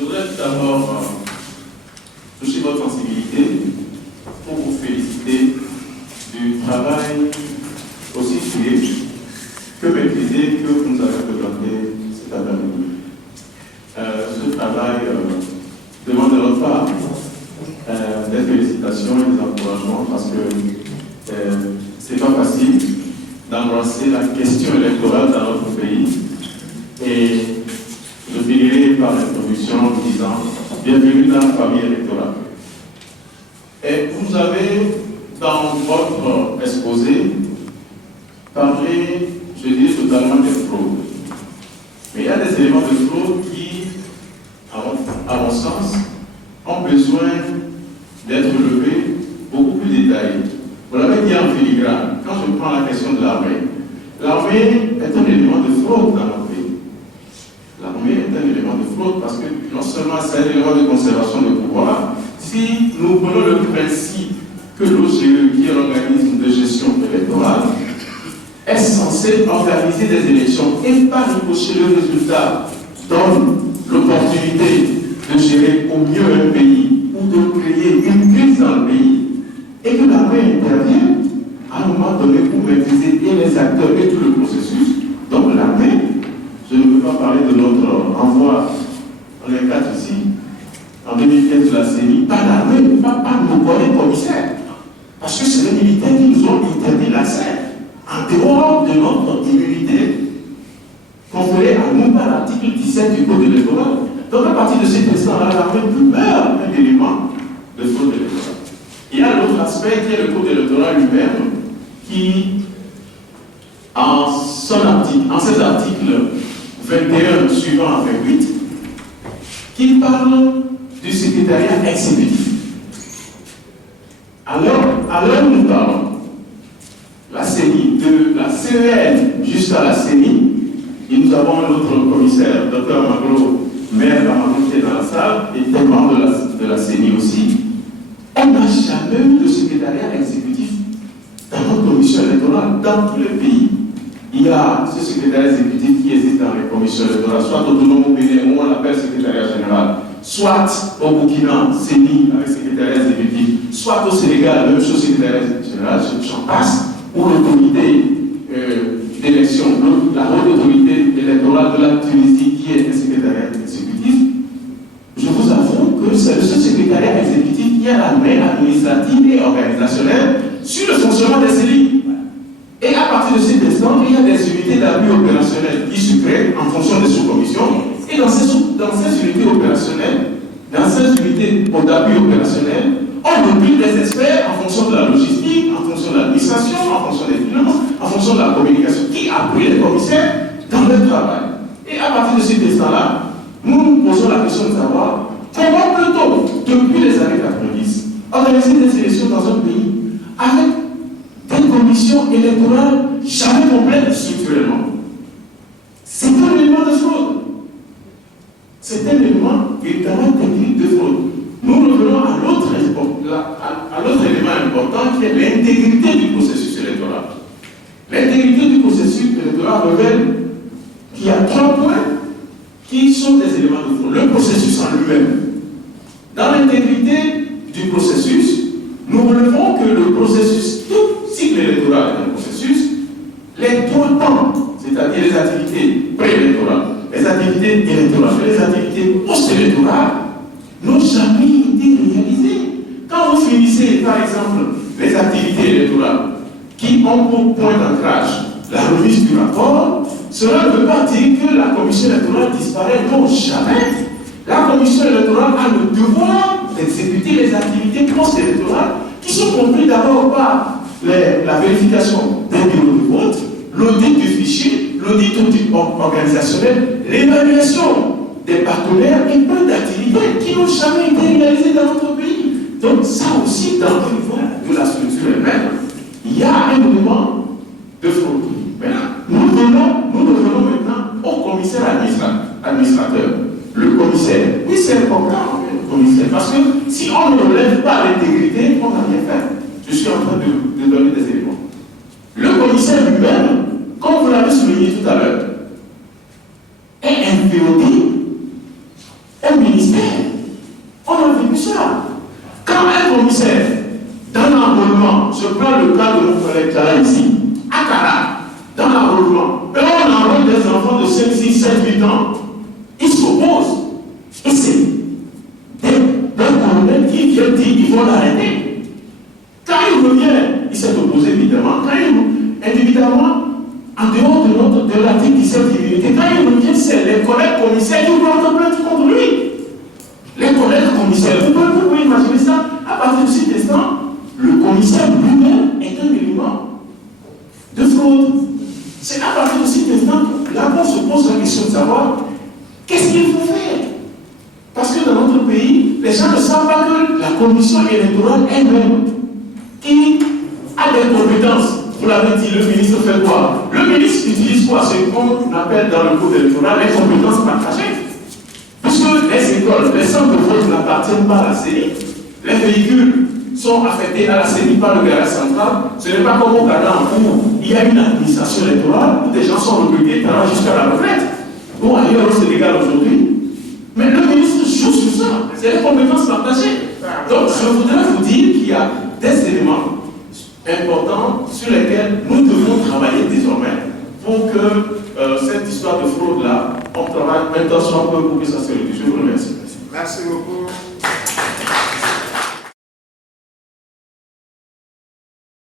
Je voudrais tout d'abord toucher votre sensibilité pour vous féliciter du travail aussi fluide que maîtrisé que vous nous avez présenté cet après-midi. Ce travail demande de notre part des félicitations et des encouragements parce que c'est pas facile d'embrasser la question électorale dans notre pays. Et je finirai par l'introduction en disant bienvenue dans la famille électorale. Et vous avez, dans votre exposé, parlé, je dirais, totalement des fraudes. Mais il y a des éléments de fraude qui, à mon sens, ont besoin d'être relevés beaucoup plus détaillés. Vous l'avez dit en filigrane, quand je prends la question de l'armée, l'armée est un élément de fraude dans notre pays. L'armée est un élément de fraude parce que non seulement c'est un élément de conservation de pouvoir, si nous prenons le principe que l'OGE, qui est l'organisme de gestion électorale, est censé organiser des élections et par ricochet le résultat donne l'opportunité de gérer au mieux un pays ou de créer une crise dans le pays et que l'armée intervient à un moment donné pour maîtriser et les acteurs et tout le processus. Donc l'armée, je ne veux pas parler de notre envoi, on est 4 ici, en 2015 de la CENI, pas l'armée, pas nos collègues commissaires, parce que c'est les militaires qui nous ont interdit l'accès en dehors de notre immunité conférée à nous par l'article 17 du Code électoral. Donc à partir de cet instant-là, l'armée meurt un élément de fraude électorale. Il y a l'autre aspect qui est le Code électoral lui-même, qui, en cet article 21 suivant à 28, qui parle du secrétariat exécutif. Alors nous parlons, la CENI, de la CEN jusqu'à la CENI, et nous avons notre commissaire, Dr Maglo, maire Amadou, qui est dans la salle, et des membres de la CENI aussi. On n'a jamais eu de secrétariat exécutif dans notre commission électorale, dans tous les pays. Il y a ce secrétariat exécutif qui existe dans les commissions électorales, soit autonome au Bénin, où on l'appelle secrétariat général, soit au Burkina, CENI avec secrétariat exécutif, soit au Sénégal, même chose secrétariat général, j'en passe, où l'autorité d'élection, la haute autorité électorale de la Tunisie, qui est un secrétariat exécutif. Je vous avoue que c'est le seul secrétariat exécutif qui a la main administrative et organisationnelle sur le fonctionnement des CENI. Et à partir de cet instant, il y a des unités d'appui opérationnel qui se créent en fonction des sous-commissions. Et dans ces unités opérationnelles, dans ces unités d'appui opérationnel, on recrute des experts en fonction de la logistique, en fonction de l'administration, en fonction des finances, en fonction de la communication, qui appuient les commissaires dans leur travail. Et à partir de cet instant-là, nous nous posons la question de savoir comment peut-on, depuis les années 90, organiser des élections dans un pays avec des commissions électorales jamais complètes structurellement. C'est un élément de fraude. C'est un élément véritablement technique de fraude. Nous revenons à l'autre élément important qui est l'intégrité du processus électoral. L'intégrité du processus électoral révèle qu'il y a 3 points qui sont des éléments de fraude. Le processus en lui-même. Dans l'intégrité du processus, nous relevons que le processus, tout cycle électoral est un processus, les 3 temps, c'est-à-dire les activités préélectorales, les activités électorales et les activités post-électorales, n'ont jamais été réalisées. Quand vous finissez, par exemple, les activités électorales qui ont pour point d'ancrage la remise du rapport, cela ne veut pas dire que la commission électorale disparaît. Non, jamais. La commission électorale a le devoir d'exécuter les activités post-électorales qui sont comprises d'abord par la vérification des bureaux de vote, l'audit du fichier, l'audit organisationnel, l'évaluation des partenaires et plein d'activités qui n'ont jamais été réalisées dans notre pays. Donc ça aussi, dans le niveau de la structure elle-même, il y a un élément de fraude. Maintenant, nous revenons maintenant au commissaire administrateur. Le commissaire, oui c'est important, le commissaire, parce que si on ne relève pas l'intégrité, on n'a rien fait. Je suis en train de donner des éléments. Le commissaire lui-même, comme vous l'avez souligné tout à l'heure, est inféodé au ministère. On a vu ça. Quand un commissaire, dans l'enrôlement, je prends le cas de mon collègue là ici, à Cara, dans l'enrôlement, et on enrôle des enfants de 5, 6, 7, 8 ans, ils s'opposent. Et c'est des colonels qui viennent dire qu'ils vont l'arrêter. Quand il revient, il s'est opposé évidemment. Quand il, évidemment, en dehors de l'article 17 d'immunité, quand il revient, c'est les collègues commissaires qui portent plainte contre lui. Les collègues commissaires, vous pouvez imaginer ça, à partir de cet instant, le commissaire lui-même est un élément de fraude. C'est à partir de cet instant que là on se pose la question de savoir qu'est-ce qu'il faut faire. Parce que dans notre pays, les gens ne savent pas que la commission électorale elle-même, qui a des compétences, vous l'avez dit, le ministre fait quoi? Le ministre utilise quoi? Ce qu'on appelle dans le code électoral les compétences partagées. Puisque les écoles, les centres de vote n'appartiennent pas à la CENI, les véhicules sont affectés à la CENI par le garage central. Ce n'est pas comme au Ghana où il y a une administration électorale où des gens sont recrutés jusqu'à la retraite. Bon, ailleurs au Sénégal aujourd'hui. Mais le ministre joue sur ça. C'est les compétences partagées. Donc, je voudrais vous dire qu'il y a des éléments importants sur lesquels nous devons travailler désormais pour que cette histoire de fraude-là, on travaille maintenant sur un peu pour que ça se réduise. Je vous remercie. Merci beaucoup.